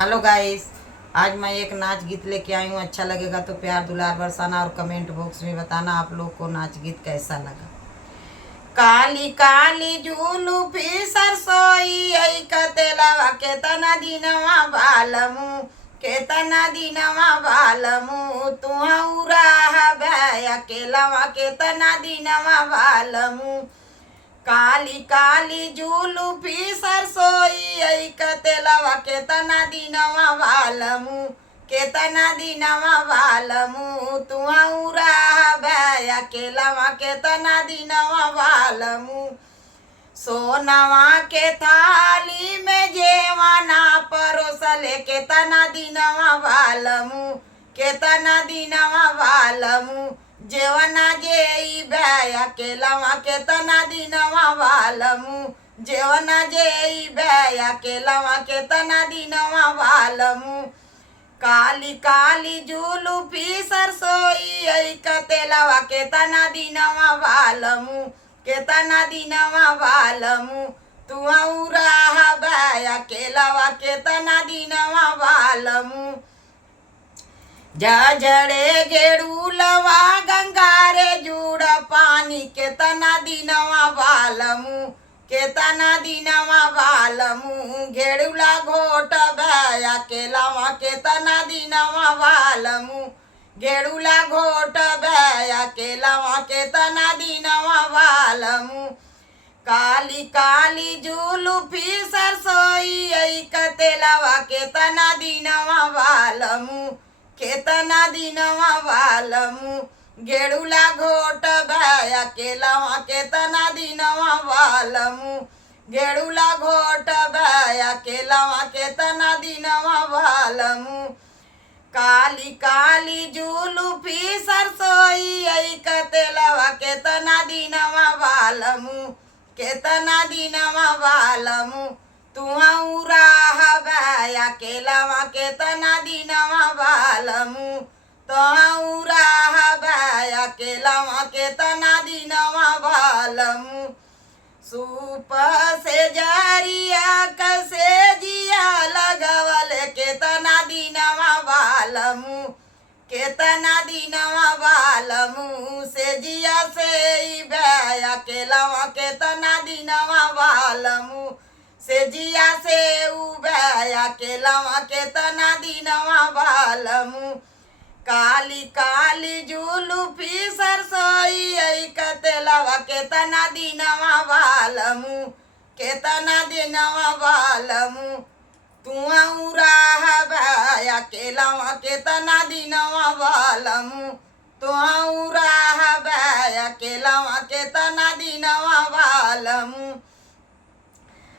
Hello guys. आज मैं एक नाच गीत लेके आई हूँ। अच्छा लगेगा तो प्यार दुलार बरसाना और कमेंट बॉक्स में बताना आप लोग को नाच गीत कैसा लगा। काली काली जुलूफी सरसोई आई कतेलवा केतना दिनवा बालमू, केतना दिनवा बालमू तुहू रहा भैया केलवा केतना दिनवा बालमू। काली काली जुलूफी सरसोई आई कतेलवा केतना दिनवा बालमू, केतना दिनवा बालमू तुहू रहा भैया केलवा केतना दिनवा बालमू। सोनवा के थाली में जेवाना परोसले केतना दिनवा बालमू, केतना दिनवा बालमू जेवना जेई भैया केलवा केतना दिनवा बालमू, जेवना जेई भैया केलवा केतना दिनवा बालमू। काली काली जुलूफी सरसोई आई कतेलवा केतना दिनवा बालमू, केतना दिनवा बालमू तुहू रहा भैया केलवा केतना दिनवा बालमू। झड़े गेड़ूलवा गंगारे जुड़ पानी केतना दिनवा बालमू, केतना दिनवा बालमू घेड़ूला घोट भैया केलवा केतना दिनवा बालमू, घेड़ूला घोट भैया केलवा केतना दिनवा बालमू। काली काली जुलूफी सरसोई आई कतेलवा केतना दिनवा बालमू, केतना दिनवा बालमू घेड़ूला घोट भैया केलवा केतना दिनवा बालमू, घेड़ूला घोट भैया केलवा केतना दिनवा बालमू। काली काली जुलूफी सरसोई आई कतेलवा केतना दिनवा बालमू, केतना दिनवा बालमू तुहू रहा भैया केलवा केतना दिनवा बालमू, तुहू रहा भैया केलवा केतना दिनवा बालमू। सूप से जरिया कसे जिया लगवल केतना दिनवा बालमू, केतना दिनवा बालमू से जिया से भैया केलवा केतना दिनवा बालमू, से जिया से भैया केलवा केतना दिनवा बालमू। काली काली जुलूफी सरसोई आई कतेलवा केतना दिनवा बालमू, केतना दिनवा बालमू तुहू रहा भैया केलवा केतना दिनवा बालमू, तुहू रहा भैया केलवा केतना दिनवा बालमू।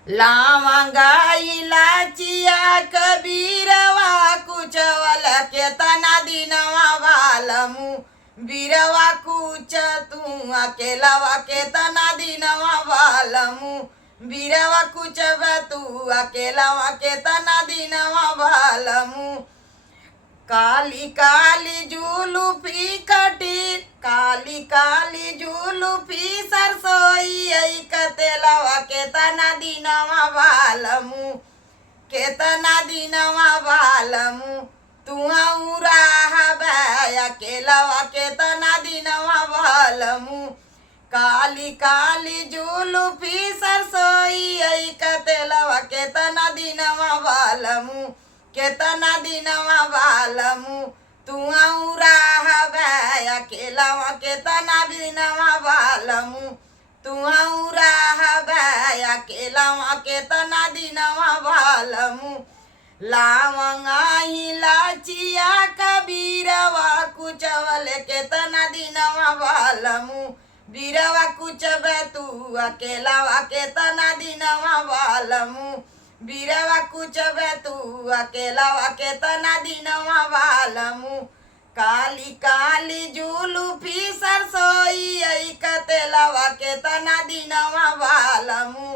लवंगा इलाचिया कबीरवा कुचवल केतना दिनवा बालमू, बीरवा कुच तू अकेलवा केतना दिनवा बालमू, बीरवा कुचब तू अकेलवा केतना दिनवा बालमू। काली काली जुलूफी कटी, काली काली जुलूफी सरसोई आई कतेलवा केतना दिनवा बालमू, केतना दिनवा बालमू तुहू रहा भैया केलवा केतना दिनवा बालमू। काली काली जुलूफी सरसोई आई कतेलवा केतना दिनवा बालमू, केतना दिनवा बालमू तुहू रहा भैया केलवा केतना दिनवा बालमू, तुहू रहा भैया केलवा केतना दिनवा बालमू। लवंगा इलाचिया कबीरवा कुचवल केतना दिनवा बालमू, बीरवा कुचब तू अकेलवा केतना दिनवा बालमू, बीरवा कुचब तू अकेलवा केतना दिनवा बालमू। काली काली जुलूफी सरसोई आई कतेलवा केतना दिनवा बालमू,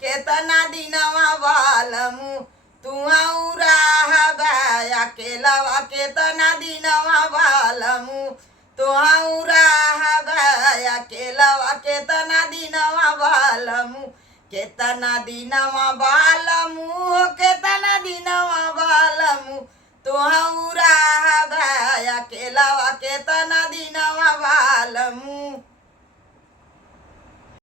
केतना दिनवा बालमू तुहू रहा भैया केलवा केतना दिनवा बालमू, तुहू रहा भैया केलवा केतना दिनवा बालमू, केतना दिनवा बालमू केतना दिनवा बालमू। तो हऊरा अकेलावा के तना